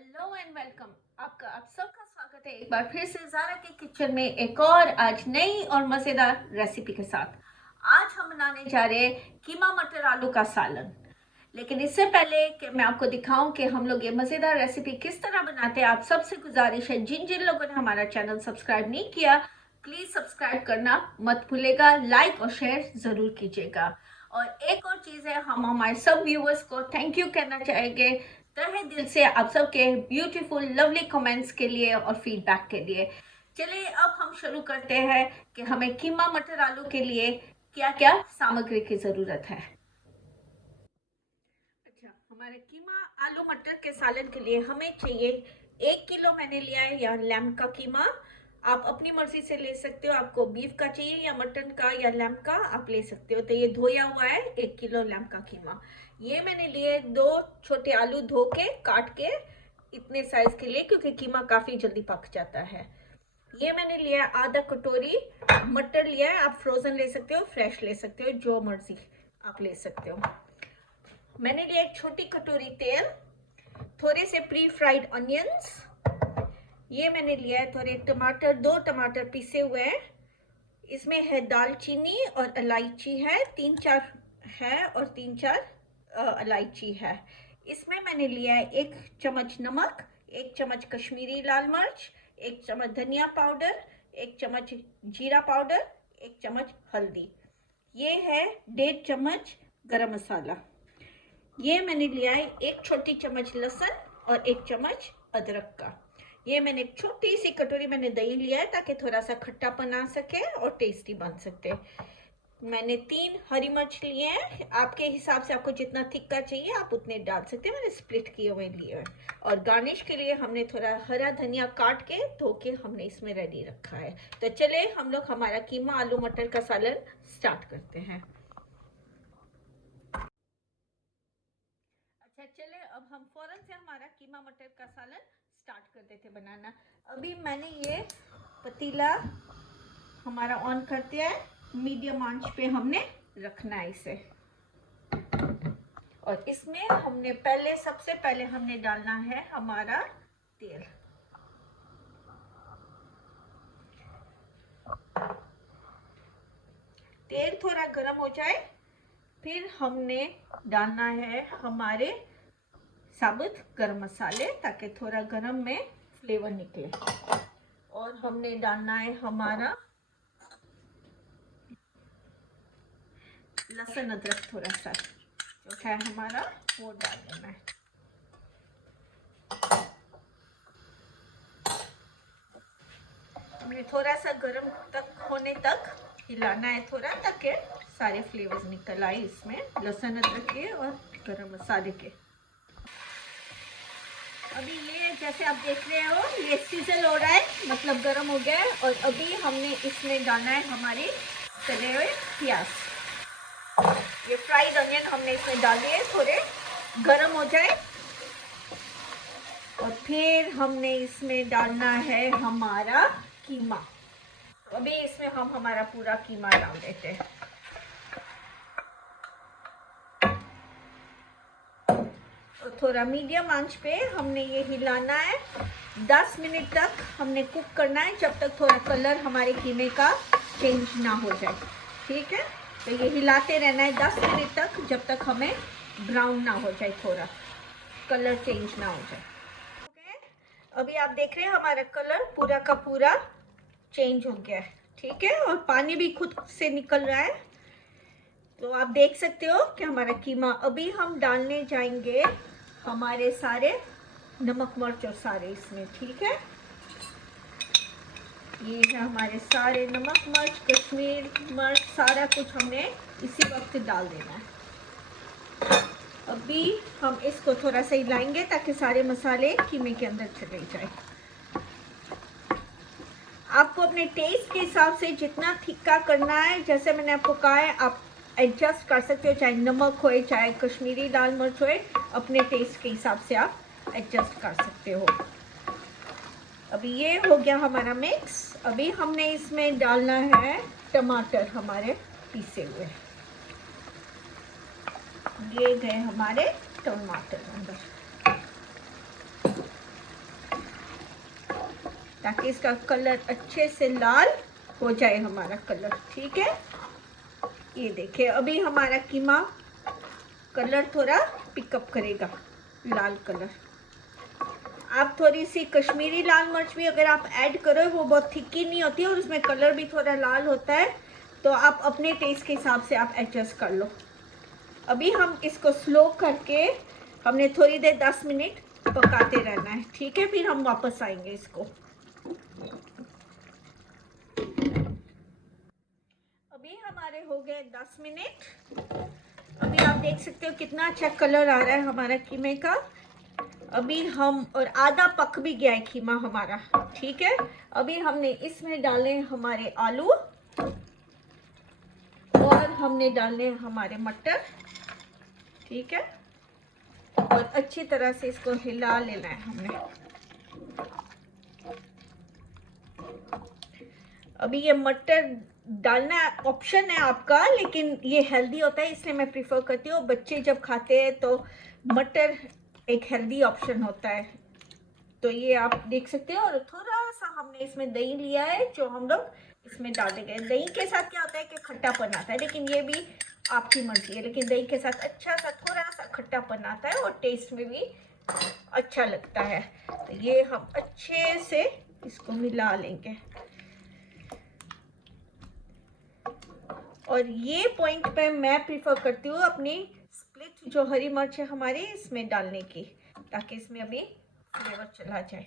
Hello and welcome. आपका आप सबका स्वागत है एक बार फिर से ज़ारा के किचन में एक और आज नई और मज़ेदार रेसिपी के साथ। आज हम बनाने जा रहे हैं कीमा मटर आलू का सालन। लेकिन इससे पहले कि मैं आपको दिखाऊं कि हम लोग ये मज़ेदार रेसिपी किस तरह बनाते हैं, आप सबसे गुजारिश है जिन जिन लोगों ने हमारा चैनल सब्सक्राइब नहीं किया प्लीज़ सब्सक्राइब करना मत भूलेगा, लाइक और शेयर ज़रूर कीजिएगा। और एक और चीज़ है, हम हमारे सब व्यूवर्स को थैंक यू कहना चाहेंगे तहे दिल से आप सबके ब्यूटीफुल लवली कमेंट्स के लिए और फीडबैक के लिए। चलिए अब हम शुरू करते हैं कि हमें कीमा मटर आलू के लिए क्या क्या सामग्री की ज़रूरत है। अच्छा, हमारे कीमा आलू मटर के सालन के लिए हमें चाहिए 1 किलो मैंने लिया है या लैम्ब का कीमा। आप अपनी मर्जी से ले सकते हो, आपको बीफ का चाहिए या मटन का या लैम्ब का आप ले सकते हो। तो ये धोया हुआ है 1 किलो लैम्ब का कीमा। ये मैंने लिए 2 छोटे आलू धो के काट के इतने साइज के लिए, क्योंकि कीमा काफी जल्दी पक जाता है। ये मैंने लिया आधा कटोरी मटर लिया है, आप फ्रोजन ले सकते हो, फ्रेश ले सकते हो, जो मर्जी आप ले सकते हो। मैंने लिया एक छोटी कटोरी तेल, थोड़े से प्री फ्राइड अनियंस, ये मैंने लिया है थोड़े टमाटर, 2 टमाटर पीसे हुए हैं, इसमें है दालचीनी और इलायची है, 3-4 है और 3-4 इलायची है। इसमें मैंने लिया है 1 चम्मच नमक, 1 चम्मच कश्मीरी लाल मिर्च, 1 चम्मच धनिया पाउडर, 1 चम्मच जीरा पाउडर, 1 चम्मच हल्दी, ये है 1.5 चम्मच गरम मसाला। ये मैंने लिया है 1 छोटी चम्मच लहसुन और 1 चम्मच अदरक का। ये मैंने एक छोटी सी कटोरी मैंने दही लिया है ताकि थोड़ा सा खट्टापन आ सके और टेस्टी बन सकते। मैंने 3 हरी मिर्च लिए हैं, आपके हिसाब से आपको जितना थिक्का चाहिए आप उतने डाल सकते हैं, मैंने स्प्लिट किए हुए लिए हैं। और गार्निश के लिए हमने थोड़ा हरा धनिया काट के धो के हमने इसमें रेडी रखा है। तो चले हम लोग हमारा कीमा आलू मटर का सालन स्टार्ट करते हैं। अच्छा चले अब हम फौरन से हमारा कीमा मटर का सालन स्टार्ट कर देते बनाना। अभी मैंने ये पतीला हमारा ऑन कर दिया है, मीडियम आंच पे हमने रखना है इसे। और इसमें हमने सबसे पहले हमने डालना है हमारा तेल। तेल थोड़ा गर्म हो जाए फिर हमने डालना है हमारे साबुत गरम मसाले ताकि थोड़ा गरम में फ्लेवर निकले। और हमने डालना है हमारा लहसुन अदरक, थोड़ा सा जो है हमारा वो डाल देना है। हमने थोड़ा सा गरम तक होने तक हिलाना है थोड़ा, ताकि सारे फ्लेवर्स निकल आए इसमें लहसुन अदरक के और गरम मसाले के। अभी ये जैसे आप देख रहे हो ये सीजल हो रहा है, मतलब गर्म हो गया है। और अभी हमने इसमें डालना है हमारे तले हुए प्याज। ये फ्राइड अनियन हमने इसमें डाल दिए, थोड़े गर्म हो जाए। और फिर हमने इसमें डालना है हमारा कीमा। अभी इसमें हम हमारा पूरा कीमा डाल देते हैं। तो थोड़ा मीडियम आंच पे हमने ये हिलाना है, 10 मिनट तक हमने कुक करना है, जब तक थोड़ा कलर हमारे कीमे का चेंज ना हो जाए। ठीक है, तो ये हिलाते रहना है 10 मिनट तक, जब तक हमें ब्राउन ना हो जाए, थोड़ा कलर चेंज ना हो जाए। अभी आप देख रहे हैं हमारा कलर पूरा का पूरा चेंज हो गया है। ठीक है, और पानी भी खुद से निकल रहा है, तो आप देख सकते हो कि हमारा कीमा। अभी हम डालने जाएंगे हमारे सारे नमक मिर्च और सारे इसमें। ठीक है, ये है हमारे सारे नमक मिर्च कश्मीर मिर्च, सारा कुछ हमने इसी वक्त डाल देना है। अभी हम इसको थोड़ा सा हिलाएंगे ताकि सारे मसाले कीमे के अंदर चले जाए। आपको अपने टेस्ट के हिसाब से जितना थिक्का करना है, जैसे मैंने आपको कहा है, आप एडजस्ट कर सकते हो, चाहे नमक हो चाहे कश्मीरी लाल मिर्च हो, अपने टेस्ट के हिसाब से आप एडजस्ट कर सकते हो। अभी ये हो गया हमारा मिक्स। अभी हमने इसमें डालना है टमाटर हमारे पीसे हुए, ये गए हमारे टमाटर अंदर। ताकि इसका कलर अच्छे से लाल हो जाए हमारा कलर। ठीक है, ये देखिए अभी हमारा कीमा कलर थोड़ा पिकअप करेगा, लाल कलर। आप थोड़ी सी कश्मीरी लाल मिर्च भी अगर आप ऐड करो, वो बहुत थिकी नहीं होती है और उसमें कलर भी थोड़ा लाल होता है, तो आप अपने टेस्ट के हिसाब से आप एडजस्ट कर लो। अभी हम इसको स्लो करके हमने थोड़ी देर 10 मिनट पकाते रहना है। ठीक है, फिर हम वापस आएंगे इसको। अभी हमारे हो गए 10 मिनट। अभी आप देख सकते हो कितना अच्छा कलर आ रहा है हमारा कीमे का। अभी हम और आधा पक भी गया है कीमा हमारा। ठीक है, अभी हमने इसमें डाले हमारे आलू और हमने डालने हमारे मटर। ठीक है, और अच्छी तरह से इसको हिला लेना है हमने। अभी ये मटर डालना ऑप्शन है आपका, लेकिन ये हेल्दी होता है इसलिए मैं प्रीफर करती हूँ। बच्चे जब खाते हैं तो मटर एक हेल्दी ऑप्शन होता है, तो ये आप देख सकते हो। और थोड़ा सा हमने इसमें दही लिया है जो हम लोग इसमें डालेंगे। दही के साथ क्या होता है कि खट्टापन आता है, लेकिन ये भी आपकी मर्जी है, लेकिन दही के साथ अच्छा सा थोड़ा सा खट्टापन आता है और टेस्ट में भी अच्छा लगता है। तो ये हम अच्छे से इसको मिला लेंगे। और ये पॉइंट पे मैं प्रीफर करती हूँ अपनी स्प्लिट जो हरी मिर्च है हमारी इसमें डालने की, ताकि इसमें अभी फ्लेवर चला जाए।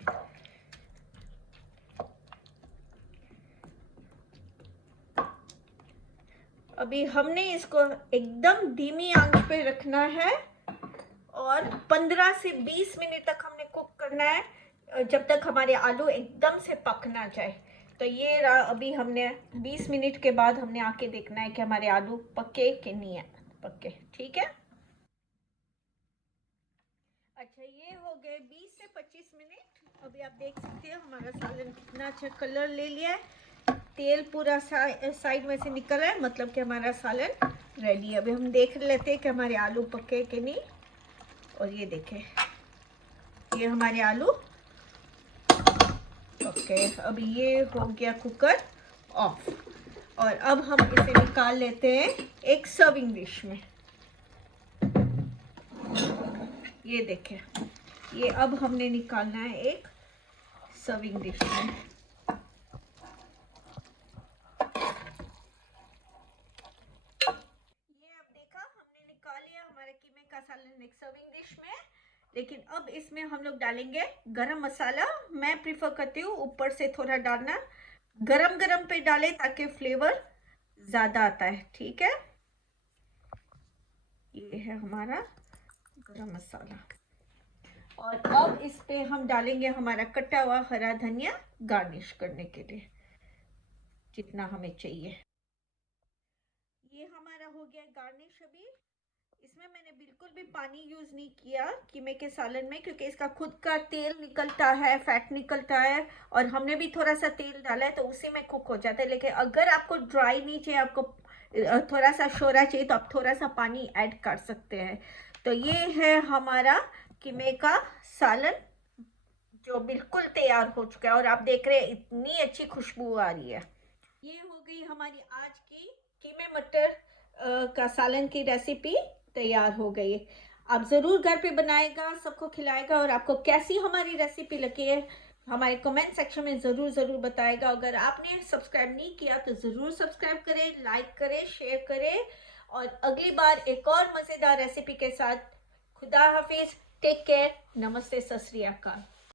अभी हमने इसको एकदम धीमी आंच पे रखना है और 15 से 20 मिनट तक हमने कुक करना है, जब तक हमारे आलू एकदम से पक ना जाए। तो ये रहा, अभी हमने 20 मिनट के बाद हमने आके देखना है कि हमारे आलू पके कि नहीं है पके। ठीक है, अच्छा ये हो गए 20 से 25 मिनट। अभी आप देख सकते हो हमारा सालन कितना अच्छा कलर ले लिया है, तेल पूरा साइड में से निकल रहा है, मतलब कि हमारा सालन रेडी है। अभी हम देख लेते हैं कि हमारे आलू पके कि नहीं। और ये देखें, ये हमारे आलू ओके। अभी ये हो गया कुकर ऑफ, और अब हम इसे निकाल लेते हैं एक सर्विंग डिश में। ये देखें, ये अब हमने निकालना है एक सर्विंग डिश में। ये अब देखा हमने निकाल लिया हमारे कीमे का सालन एक सर्विंग डिश में। लेकिन अब इसमें हम लोग डालेंगे गरम मसाला। मैं प्रीफर करती हूँ ऊपर से थोड़ा डालना, गरम गरम पे डाले ताकि फ्लेवर ज्यादा आता है। ठीक है, ये है हमारा गरम मसाला। और अब इस पे हम डालेंगे हमारा कटा हुआ हरा धनिया गार्निश करने के लिए, जितना हमें चाहिए। ये हमारा हो गया गार्निश। अभी इसमें मैंने बिल्कुल भी पानी यूज नहीं किया कीमे के सालन में, क्योंकि इसका खुद का तेल निकलता है, फैट निकलता है, और हमने भी थोड़ा सा तेल डाला है तो उसी में कुक हो जाता है। लेकिन अगर आपको ड्राई नहीं चाहिए, आपको थोड़ा सा शोरा चाहिए, तो आप थोड़ा सा पानी ऐड कर सकते हैं। तो ये है हमारा कीमे का सालन जो बिल्कुल तैयार हो चुका है, और आप देख रहे हैं इतनी अच्छी खुशबू आ रही है। ये हो गई हमारी आज की कीमे मटर का सालन की रेसिपी तैयार हो गई। आप ज़रूर घर पे बनाएगा, सबको खिलाएगा, और आपको कैसी हमारी रेसिपी लगी है हमारे कमेंट सेक्शन में ज़रूर बताएगा। अगर आपने सब्सक्राइब नहीं किया तो ज़रूर सब्सक्राइब करें, लाइक करें, शेयर करें, और अगली बार एक और मज़ेदार रेसिपी के साथ। खुदा हाफिज़, टेक केयर, नमस्ते, सत श्री अकाल।